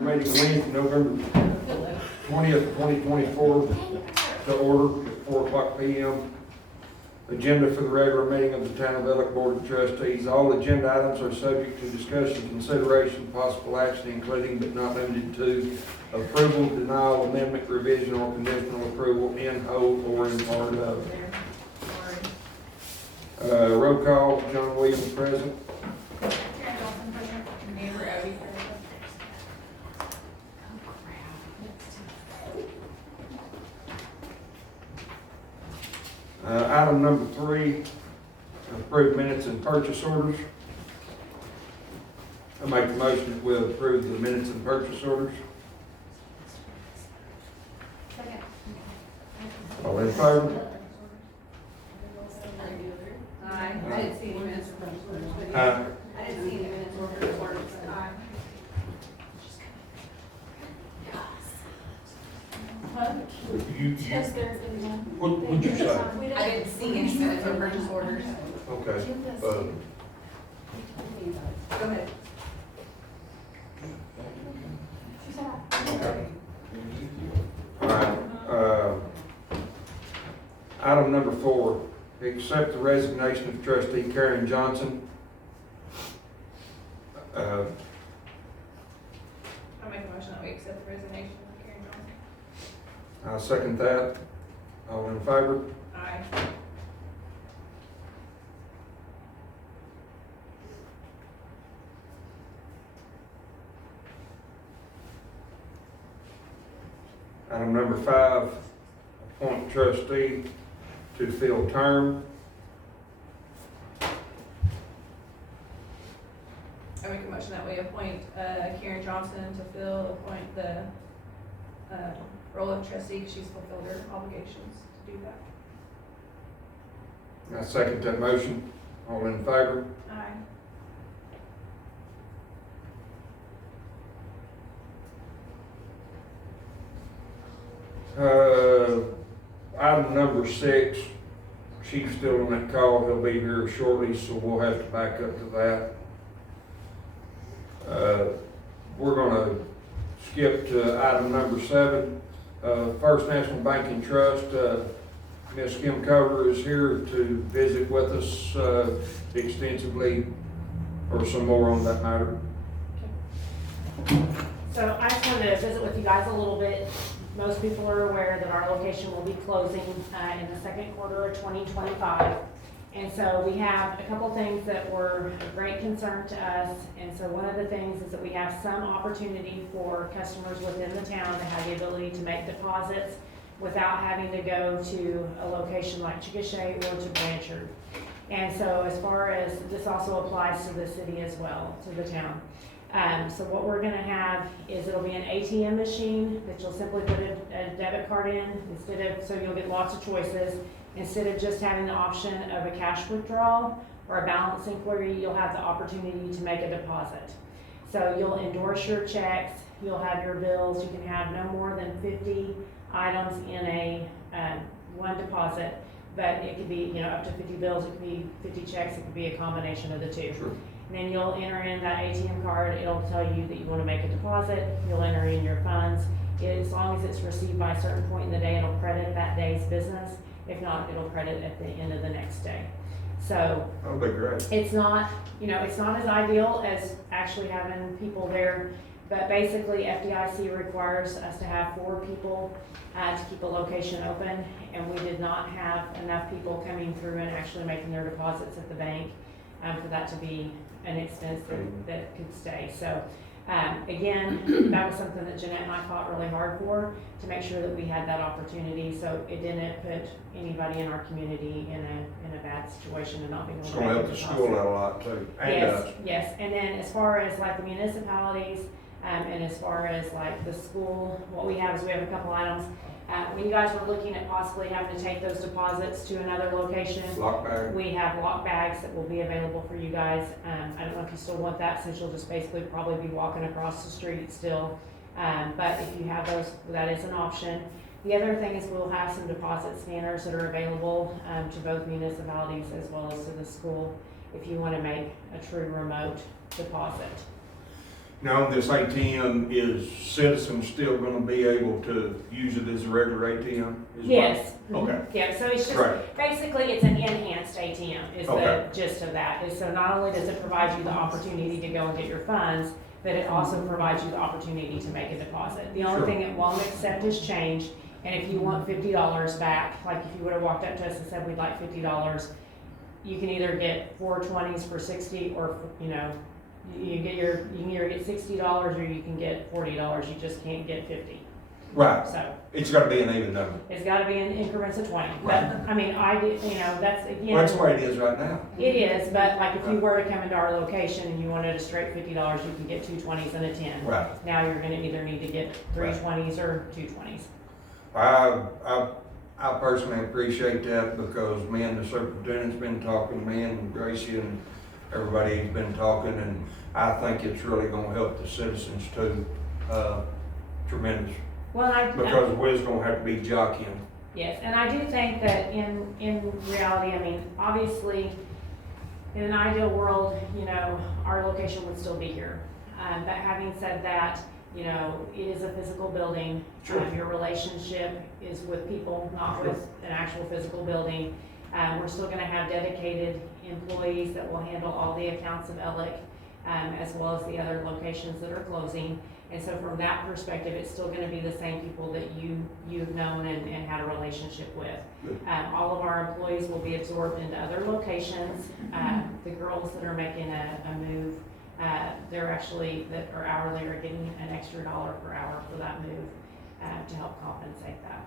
Meeting Wednesday, November 20th, 2024, to order at 4:00 p.m. Agenda for the regular meeting of the Town of Elk Board of Trustees. All agenda items are subject to discussion, consideration, possible action, including but not limited to approval, denial, amendment, revision, or conditional approval in whole or in part of. Roll call, John Williams present. Item number 3, approve minutes and purchase orders. I make the motion that we approve the minutes and purchase orders. Second. All in favor? Aye. I didn't see any minutes from orders. Aye. I didn't see any minutes from orders. Aye. You, Yes, there is one. what'd you say? I didn't see any minutes from purchase orders. Okay. Go ahead. All right, item number 4, accept the resignation of trustee Karen Johnson. I make a motion that we accept the resignation of Karen Johnson. I'll second that. All in favor? Aye. Item number 5, appoint trustee to fill term. I make a motion that we appoint Karen Johnson to appoint the role of trustee, because she's fulfilled her obligations to do that. I second that motion. All in favor? Aye. Item number 6, Chief's still on that call. He'll be here shortly, so we'll have to back up to that. We're gonna skip to item number 7. First National Bank and Trust, Ms. Kim Cover is here to visit with us extensively, or some more on that matter. So I just wanted to visit with you guys a little bit. Most people are aware that our location will be closing in the second quarter of 2025. And so we have a couple things that were of great concern to us. And so one of the things is that we have some opportunity for customers within the town to have the ability to make deposits without having to go to a location like Chickasha or to Blanchard. And so as far as, this also applies to the city as well, to the town. So what we're gonna have is it'll be an ATM machine that you'll simply put a debit card in instead of, so you'll get lots of choices. Instead of just having the option of a cash withdrawal or a balance inquiry, you'll have the opportunity to make a deposit. So you'll endorse your checks, you'll have your bills, you can have no more than 50 items in a one deposit, but it could be, up to 50 bills, it could be 50 checks, it could be a combination of the two. Sure. And then you'll enter in that ATM card, it'll tell you that you want to make a deposit, you'll enter in your funds. As long as it's received by a certain point in the day, it'll credit that day's business. If not, it'll credit at the end of the next day. So That'll be great. it's not, it's not as ideal as actually having people there, but basically FDIC requires us to have 4 people to keep a location open, and we did not have enough people coming through and actually making their deposits at the bank for that to be an expense that could stay. So again, that was something that Jeanette and I fought really hard for, to make sure that we had that opportunity, so it didn't put anybody in our community in a bad situation and not being able It's to gonna make help a the deposit. school out a lot too. And Yes, yes, and then as far as like the municipalities, and as far as like the school, what we have is we have a couple items. When you guys were looking at possibly having to take those deposits to another location, Lock bag. we have lock bags that will be available for you guys. I don't know if you still want that, since you'll just basically probably be walking across the street still. But if you have those, that is an option. The other thing is we'll have some deposit scanners that are available to both municipalities as well as to the school if you want to make a true remote deposit. Now, this ATM, is citizens still gonna be able to use it as a regular ATM? is what- Yes. Okay. Yeah, so it's just, Right. basically, it's an enhanced ATM, is the Okay. gist of that. Is so not only does it provide you the opportunity to go and get your funds, but it also provides you the opportunity to make a deposit. The only Sure. thing it won't accept is change, and if you want $50 back, like if you would've walked up to us and said, we'd like $50, you can either get 4 20s for 60, or, you know, you can either get $60 or you can get $40, you just can't get 50. Right, So, it's gotta be an even number. it's gotta be in increments of 20. But, Right. I mean, I did, you know, that's, Well, again, that's the way it is right now. it is, but like if you were to come into our location and you wanted a straight $50, you can get 2 20s and a 10. Right. Now you're gonna either need to get 3 Right. 20s or 2 20s. I personally appreciate that because me and the superintendent's been talking, me and Gracie and everybody's been talking, and I think it's really gonna help the citizens too, tremendous. Well, Because we're gonna have to be jockeying. yes, and I do think that in reality, I mean, obviously, in an ideal world, you know, our location would still be here. But having said that, you know, it is a physical building. Sure. Your relationship is with people, not Sure. with an actual physical building. We're still gonna have dedicated employees that will handle all the accounts of ELIC, as well as the other locations that are closing. And so from that perspective, it's still gonna be the same people that you've known and had a relationship with. Good. All of our employees will be absorbed into other locations. The girls that are making a move, they're actually, that are hourly, are getting an extra $1 per hour for that move, to help compensate that.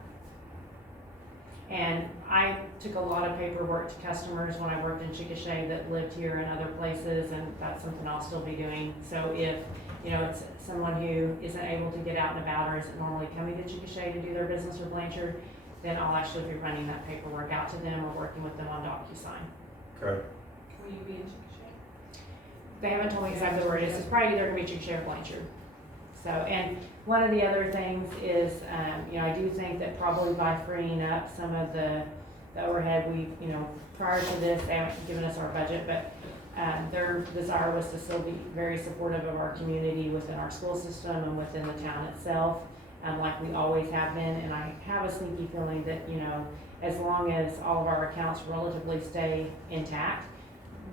And I took a lot of paperwork to customers when I worked in Chickasha that lived here and other places, and that's something I'll still be doing. So if, you know, it's someone who isn't able to get out and about or isn't normally coming to Chickasha to do their business or Blanchard, then I'll actually be running that paperwork out to them or working with them on DocuSign. Okay. Will you be in Chickasha? They haven't told me exactly where it is. It's probably either gonna be Chickasha or Blanchard. So, and one of the other things is, you know, I do think that probably by freeing up some of the overhead, we, you know, prior to this, they haven't given us our budget, but their desire was to still be very supportive of our community within our school system and within the town itself, like we always have been. And I have a sneaky feeling that, you know, as long as all of our accounts relatively stay intact,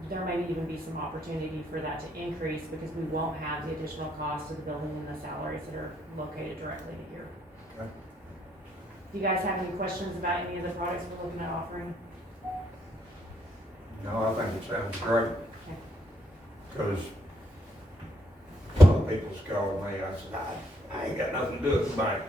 there may even be some opportunity for that to increase because we won't have the additional cost of the building and the salaries that are located directly here. Okay. Do you guys have any questions about any of the products we're looking at offering? No, I think it sounds great. Okay. Because a lot of people's calling me, I said, I ain't got nothing to do with the bank.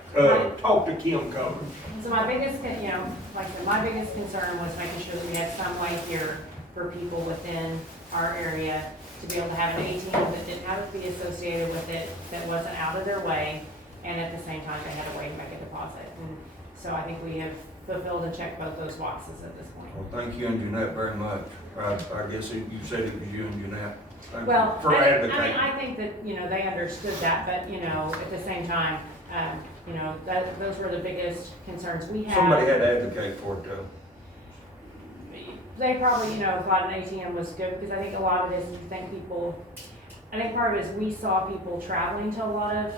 Talk to Kim Cover. So my biggest, you know, like I said, my biggest concern was making sure that we had some way here for people within our area to be able to have an ATM that didn't have a fee associated with it, that wasn't out of their way, and at the same time, they had a way to make a deposit. And so I think we have fulfilled and checked both those boxes at this point. Well, thank you and Jeanette very much. I guess you said it was you and Jeanette. Thank you Well, for I advocating. think that, you know, they understood that, but, you know, at the same time, you know, those were the biggest concerns we had. Somebody had to advocate for it though. They probably, you know, thought an ATM was good, because I think a lot of it is, I think part of it is we saw people traveling to a lot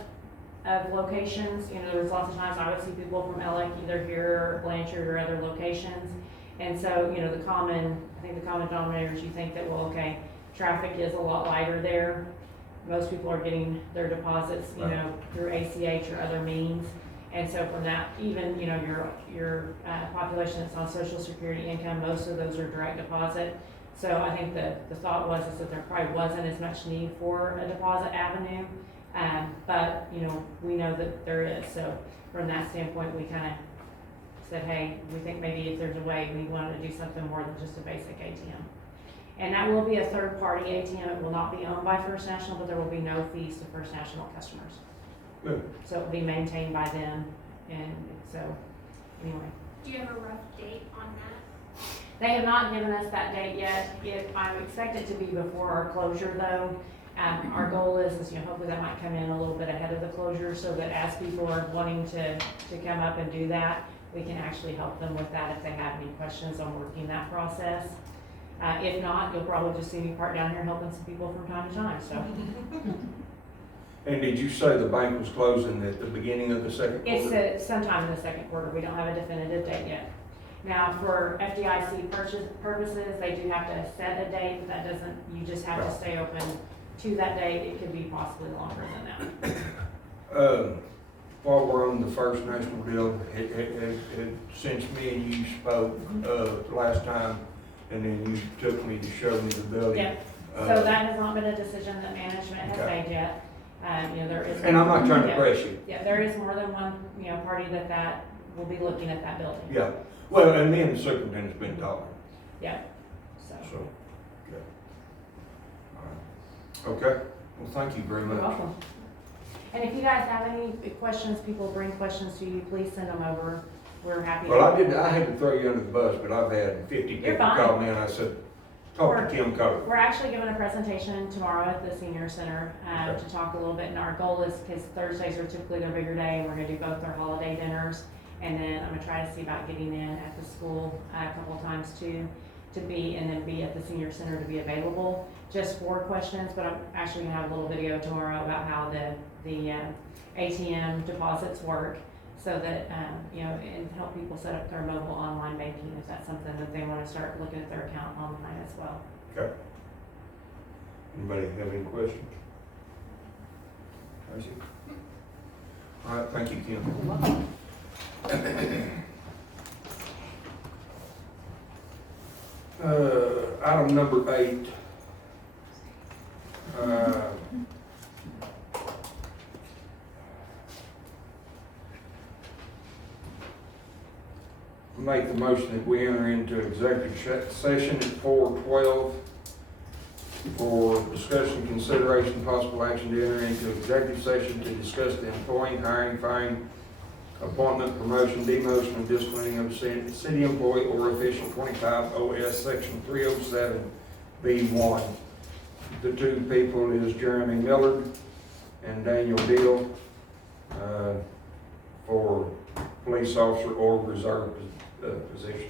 of locations. You know, there was lots of times I would see people from ELIC either here or Blanchard or other locations. And so, you know, I think the common denominator is you think that, well, okay, traffic is a lot lighter there. Most people are getting their deposits, you know, through ACH or other means. And so from that, even, you know, your population that's on Social Security income, most of those are direct deposit. So I think the thought was is that there probably wasn't as much need for a deposit avenue. But, you know, we know that there is. So from that standpoint, we kind of said, hey, we think maybe if there's a way, we wanted to do something more than just a basic ATM. And that will be a third-party ATM. It will not be owned by First National, but there will be no fees to First National customers. Good. So it will be maintained by them, and so, anyway. Do you have a rough date on that? They have not given us that date yet. I expect it to be before our closure, though. Our goal is, you know, hopefully that might come in a little bit ahead of the closure, so that as people are wanting to come up and do that, we can actually help them with that if they have any questions on working that process. If not, you'll probably just see me park down here helping some people from time to time, so. And did you say the bank was closing at the beginning of the second quarter? It's sometime in the second quarter. We don't have a definitive date yet. Now, for FDIC purposes, they do have to set a date, but that doesn't, you just have to Right. stay open to that date. It could be possibly longer than that. While we're on the First National deal, since me and you spoke, last time, and then you took me to show me the building. Yeah, so that has not been a decision that management has Okay. made yet. You know, there is. And I'm not trying to Yeah. press you. Yeah, there is more than one, you know, party that will be looking at that building. Yeah, well, and me and the superintendent's been talking, Yeah, so. so, good. All right. Okay, well, thank you very You're much. welcome. And if you guys have any questions, people bring questions to you, please send them over. We're happy to. Well, I had to throw you under the bus, but I've had 50 You're people fine. call me and I said, talk to Kim Coker. We're actually giving a presentation tomorrow at the senior center Okay. to talk a little bit, and our goal is, because Thursdays are typically their bigger day, and we're gonna do both their holiday dinners. And then I'm gonna try to see about getting in at the school a couple of times too, and then be at the senior center to be available, just for questions. But I'm actually gonna have a little video tomorrow about how the ATM deposits work, so that, you know, and help people set up their mobile online banking, if that's something that they wanna start looking at their account online as well. Okay. Anybody have any questions? Tracy? All right, thank you, Kim. You're welcome. Item number 8. Make the motion that we enter into executive session at 4:12 for discussion, consideration, possible action to enter into executive session to discuss the employing, hiring, firing, appointment, promotion, demotion, and disciplining of a city employee or official, 25 OS Section 307B1. The two people is Jeremy Millard and Daniel Deal for police officer or reserve position.